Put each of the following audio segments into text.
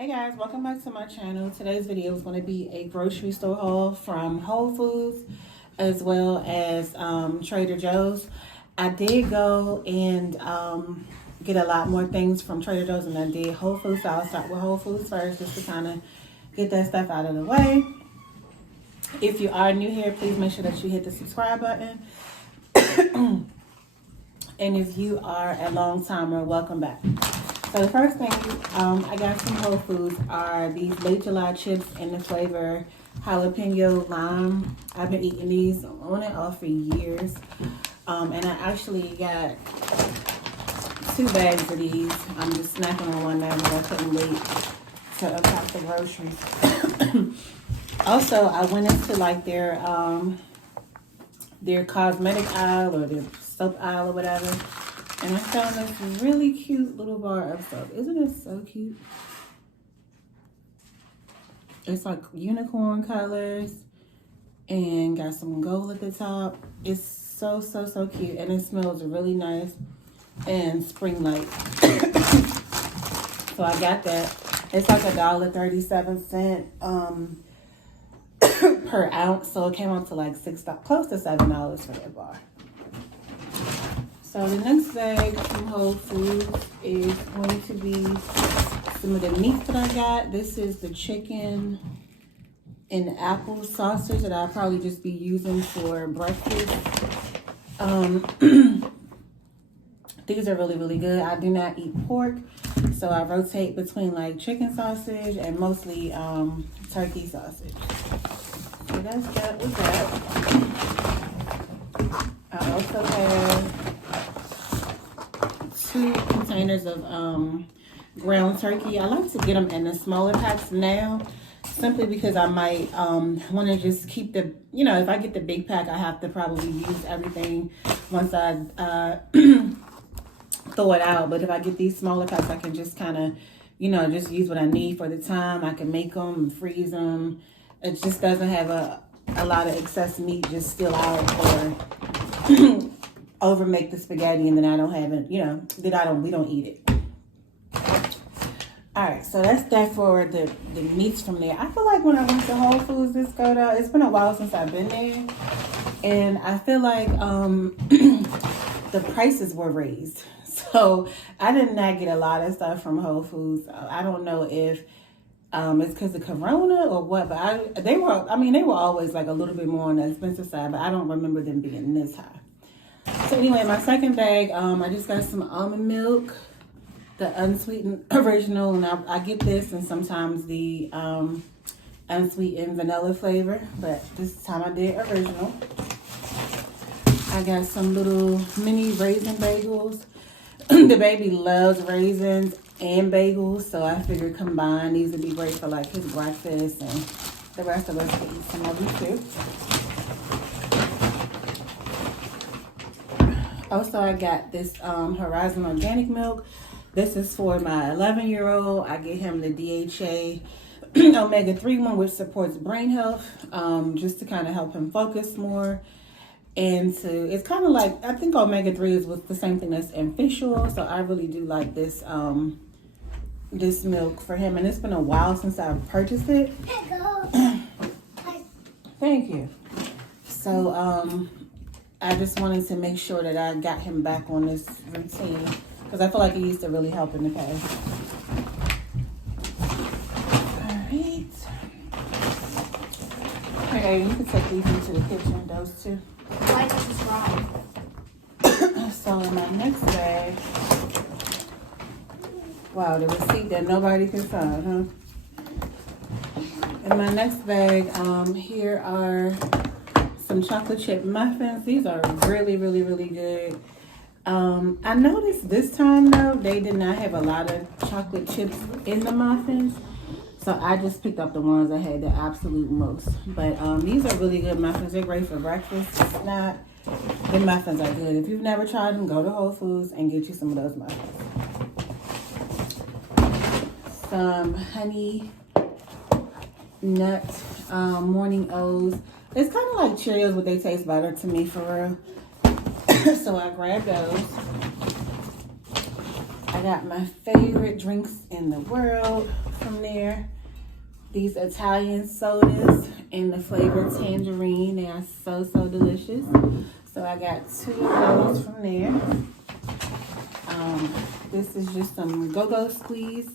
Hey guys, welcome back to my channel. Today's video is going to be a grocery store haul from Whole Foods as well as Trader Joe's. I did go and get a lot more things from Trader Joe's than I did Whole Foods, so I'll start with Whole Foods first just to kind of get that stuff out of the way. If you are new here, please make sure that you hit the subscribe button. And if you are a long timer, welcome back. So the first thing I got from Whole Foods are these late July chips in the flavor jalapeno lime. I've been eating these on and off for years. And I actually got 2 bags of these. I'm just snacking on one now because I couldn't wait to unpack the groceries. Also, I went into like their cosmetic aisle or their soap aisle or whatever. And I found this really cute little bar of soap. Isn't it so cute? It's like unicorn colors and got some gold at the top. It's so cute, and it smells really nice and spring-like. So I got that. It's like $1.37 per ounce, so it came out to like close to $7 for that bar. So the next bag from Whole Foods is going to be some of the meats that I got. This is the chicken and apple sausage that I'll probably just be using for breakfast. These are really good. I do not eat pork, so I rotate between like chicken sausage and mostly turkey sausage. So that's that with that. I also have 2 containers of ground turkey. I like to get them in the smaller packs now, simply because I might want to just keep the, if I get the big pack, I have to probably use everything once I throw it out. But if I get these smaller packs, I can just kind of, just use what I need for the time. I can make them and freeze them. It just doesn't have a lot of excess meat just still out, or over make the spaghetti and then I don't have it, we don't eat it. All right, so that's that for the meats from there. I feel like when I went to Whole Foods this go down, it's been a while since I've been there, and I feel like the prices were raised. So I did not get a lot of stuff from Whole Foods. I don't know if it's because of Corona or what, but they were always like a little bit more on the expensive side, but I don't remember them being this high. So anyway, my second bag, I just got some almond milk, the unsweetened original, and I get this and sometimes the unsweetened vanilla flavor, but this time I did original. I got some little mini raisin bagels. The baby loves raisins and bagels, so I figured combined these would be great for like his breakfast, and the rest of us can eat some of them too. Also, I got this Horizon organic milk. This is for my 11-year-old. I get him the DHA omega-3 one, which supports brain health, just to kind of help him focus more. And it's kind of like, I think omega-3 is with the same thing as in fish oil. So I really do like this this milk for him. And it's been a while since I've purchased it. Thank you. So I just wanted to make sure that I got him back on this routine, because I feel like it used to really help in the past. Alright. Okay, you can take these into the kitchen, those 2. Why does this wrong? So in my next bag, wow, the receipt that nobody can find, huh? In my next bag, here are some chocolate chip muffins. These are really good. I noticed this time though, they did not have a lot of chocolate chips in the muffins, so I just picked up the ones that had the absolute most. But these are really good muffins. They're great for breakfast. If not, the muffins are good. If you've never tried them, go to Whole Foods and get you some of those muffins. Some honey nut morning oats. It's kind of like Cheerios, but they taste better to me for real. So I grabbed those. I got my favorite drinks in the world from there. these Italian sodas in the flavor tangerine. They are so delicious. So I got 2 of those from there. This is just some go-go squeeze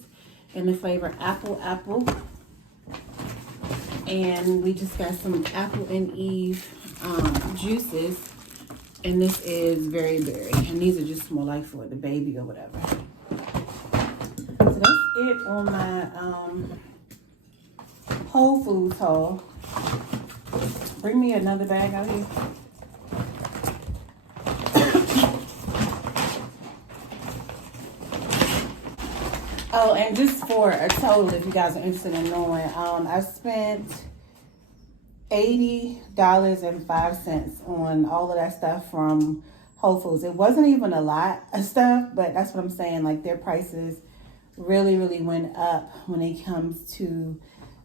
in the flavor apple. And we just got some Apple and Eve juices. And this is very berry. And these are just more like for the baby or whatever. So that's it on my Whole Foods haul. Bring me another bag out here. Oh, and just for a total, if you guys are interested in knowing, I spent $80.05 on all of that stuff from Whole Foods. It wasn't even a lot of stuff, but that's what I'm saying. Like, their prices really went up when it comes to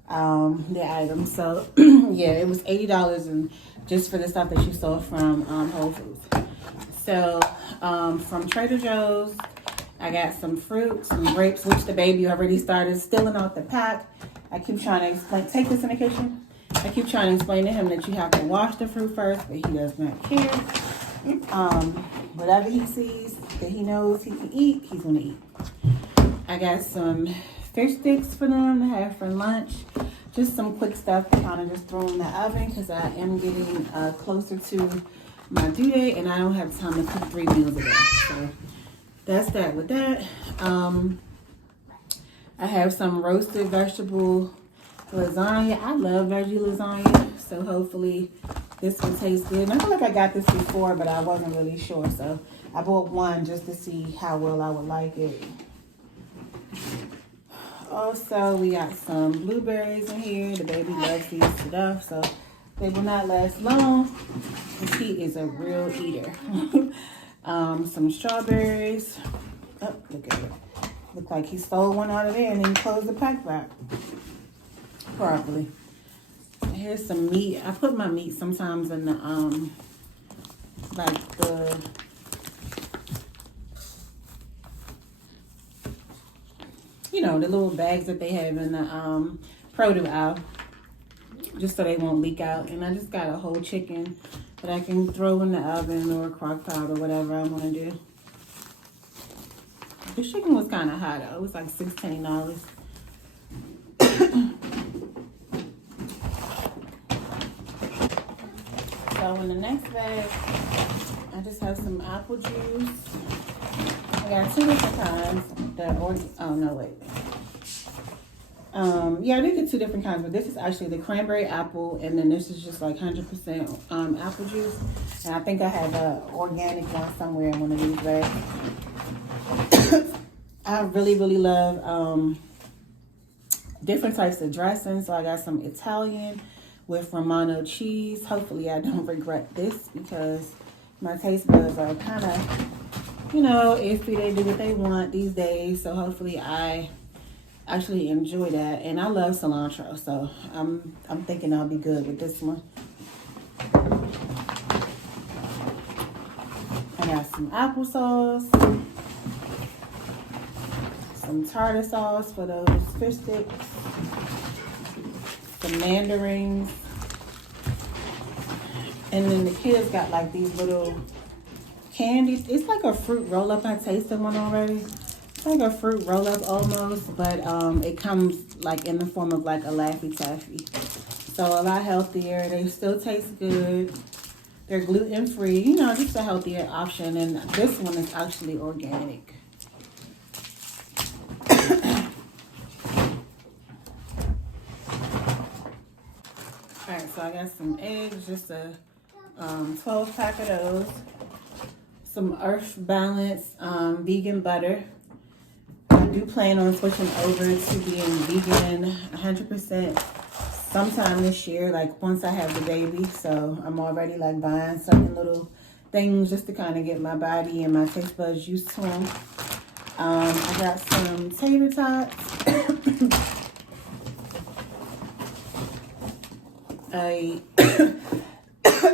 their items. So yeah, it was $80 and just for the stuff that you saw from Whole Foods. So from Trader Joe's, I got some fruit, some grapes, which the baby already started stealing out the pack. I keep trying to explain. Take this in the kitchen. I keep trying to explain to him that you have to wash the fruit first, but he does not care. Whatever he sees that he knows he can eat, he's gonna eat. I got some fish sticks for them to have for lunch. Just some quick stuff to kind of just throw in the oven because I am getting closer to my due date and I don't have time to cook 3 meals a day. So that's that with that. I have some roasted vegetable lasagna. I love veggie lasagna, so hopefully this will taste good. And I feel like I got this before, but I wasn't really sure, so I bought one just to see how well I would like it. Also, we got some blueberries in here. The baby loves these to death, so they will not last long because he is a real eater. Some strawberries. Oh, look at it. Look like he stole one out of there and then closed the pack back properly. Here's some meat. I put my meat sometimes in the like the the little bags that they have in the produce aisle, just so they won't leak out. And I just got a whole chicken that I can throw in the oven or a crock pot or whatever I want to do. The chicken was kind of high though. It was like $16. So in the next bag, I just have some apple juice. I got 2 different kinds. Yeah, I did get 2 different kinds, but this is actually the cranberry apple, and then this is just like 100% apple juice. And I think I have an organic one somewhere in one of these bags. I really love different types of dressing. So I got some Italian with Romano cheese. Hopefully I don't regret this because my taste buds are kind of, iffy. They do what they want these days. So hopefully I actually enjoy that. And I love cilantro, so I'm thinking I'll be good with this one. I got some applesauce, some tartar sauce for those fish sticks, some mandarins, and then the kids got like these little candies. It's like a fruit roll-up. I tasted one already. It's like a fruit roll-up almost, but it comes like in the form of like a Laffy Taffy. So a lot healthier. They still taste good. They're gluten-free, just a healthier option. And this one is actually organic. Alright, so I got some eggs, just a 12 pack of those. Some Earth Balance vegan butter. I do plan on switching over to being vegan 100% sometime this year, like once I have the baby. So I'm already like buying certain little things just to kind of get my body and my taste buds used to them. I got some tater tots.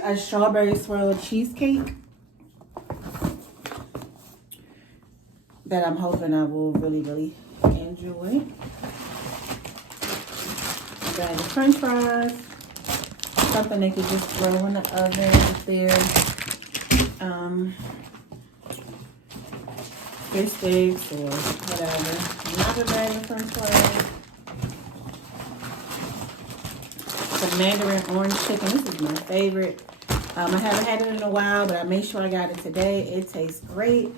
a strawberry swirl cheesecake that I'm hoping I will really enjoy. bag of French fries. Something they could just throw in the oven if they're fish sticks or whatever. Another bag of French fries. Some mandarin orange chicken. This is my favorite. I haven't had it in a while, but I made sure I got it today. It tastes great.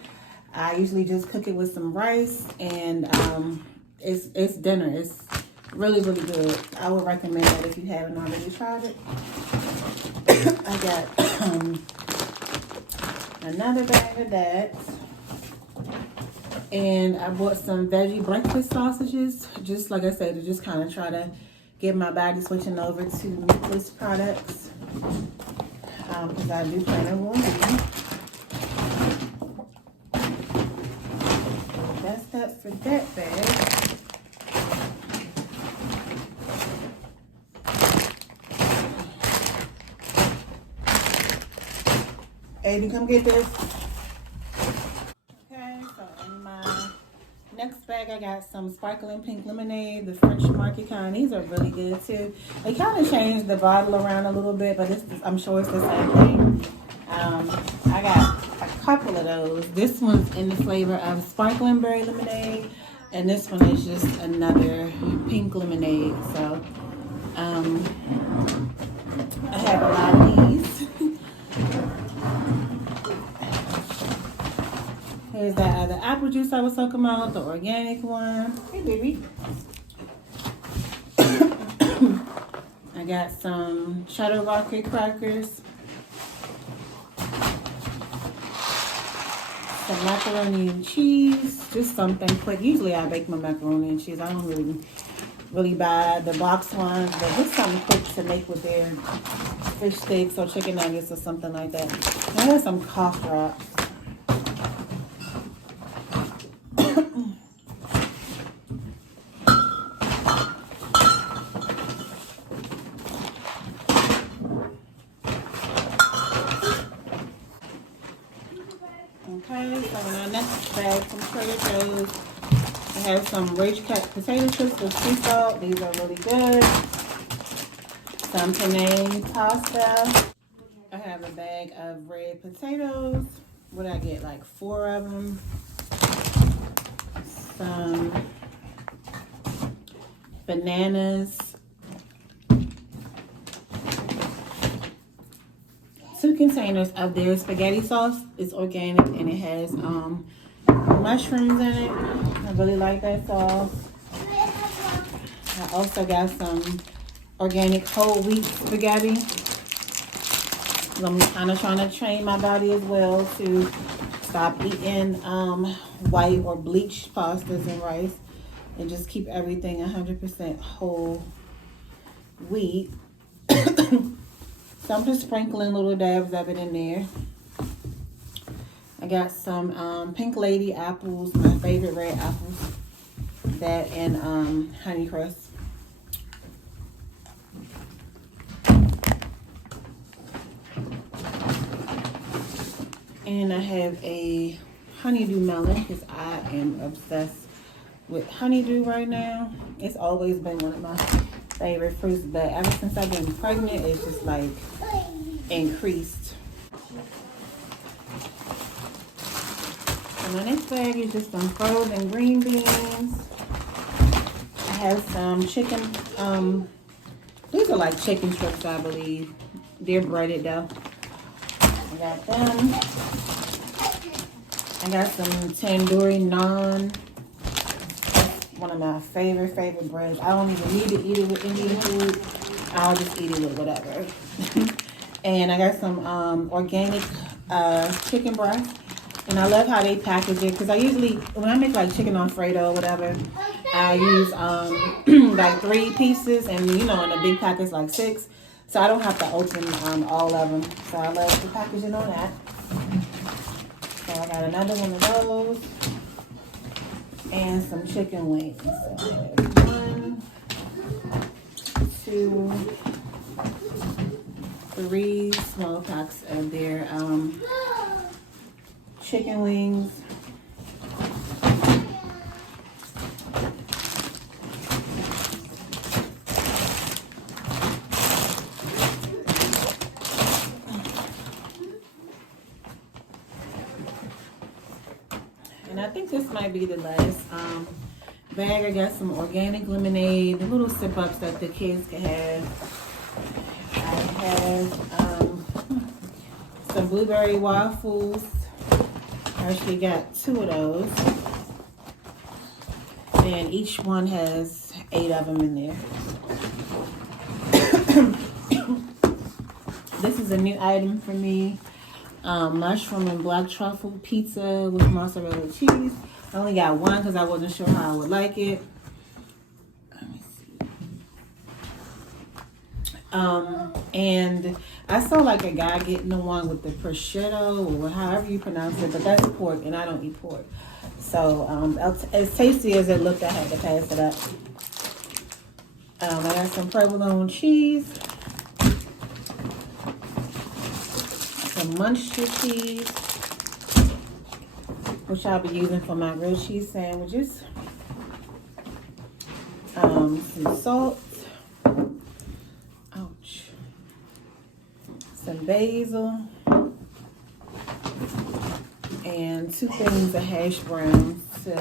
I usually just cook it with some rice, and it's dinner. It's really, really good. I would recommend that if you haven't already tried it. I got another bag of that. And I bought some veggie breakfast sausages. Just like I said, to just kind of try to get my body switching over to meatless products. Because I do plan on one. That's that for that bag. Aiden, come get this. Okay, so in my next bag, I got some sparkling pink lemonade, the French market kind. These are really good too. They kind of changed the bottle around a little bit, but I'm sure it's the same thing. I got a couple of those. This one's in the flavor of sparkling berry lemonade, and this one is just another pink lemonade. So I have a lot of these. Here's that other apple juice I was talking about, the organic one. Hey, baby. I got some cheddar rocket crackers, some macaroni and cheese, just something quick. Usually I bake my macaroni and cheese. I don't really buy the box ones, but just something quick to make with their fish sticks or chicken nuggets or something like that. And I got some cough drops. Okay, so in our next bag from Trader Joe's, I have some rich cut potato chips with sea salt. These are really good. Some penne pasta. I have a bag of red potatoes. What did I get? Like 4 of them. Some bananas. 2 containers of their spaghetti sauce. It's organic and it has mushrooms in it. I really like that sauce. I also got some organic whole wheat spaghetti. I'm kind of trying to train my body as well to stop eating white or bleached pastas and rice and just keep everything 100% whole wheat. So I'm just sprinkling little dabs of it in there. I got some Pink Lady apples, my favorite red apples. That and Honey Crust. And I have a honeydew melon because I am obsessed with honeydew right now. It's always been one of my favorite fruits, but ever since I've been pregnant, it's just like increased. And my next bag is just some frozen green beans. I have some chicken, these are like chicken strips, I believe. They're breaded though. I got them. I got some tandoori naan. One of my favorite breads. I don't even need to eat it with Indian food. I'll just eat it with whatever. And I got some organic chicken breast. And I love how they package it because I usually, when I make like chicken Alfredo or whatever, I use like 3 pieces, and you know, in a big pack is like 6. So I don't have to open all of them. So I love the packaging on that. So I got another one of those. And some chicken wings. So I have 1, 2, 3 small packs of their chicken wings. I think this might be the last bag. I got some organic lemonade, the little sip ups that the kids can have. I have some blueberry waffles. I actually got 2 of those. And each one has 8 of them in there. This is a new item for me. Mushroom and black truffle pizza with mozzarella cheese. I only got one because I wasn't sure how I would like it. Let me see. And I saw like a guy getting the one with the prosciutto or however you pronounce it, but that's pork and I don't eat pork. So as tasty as it looked, I had to pass it up. I got some provolone cheese, some Munster cheese, which I'll be using for my grilled cheese sandwiches. Some salt. Ouch. Some basil. And 2 things of hash browns to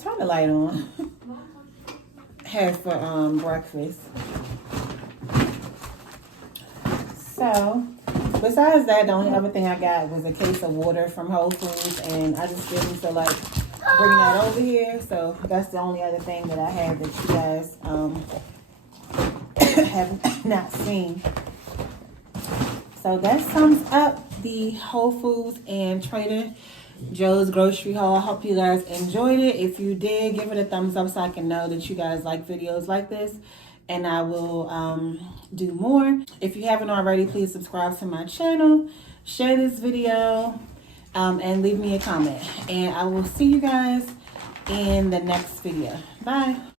turn the light on. Have for breakfast. So, besides that, the only other thing I got was a case of water from Whole Foods, and I just didn't feel like bringing that over here. So that's the only other thing that I have that you guys have not seen. So that sums up the Whole Foods and Trader Joe's grocery haul. I hope you guys enjoyed it. If you did, give it a thumbs up so I can know that you guys like videos like this, and I will do more. If you haven't already, please subscribe to my channel, share this video, and leave me a comment. And I will see you guys in the next video. Bye.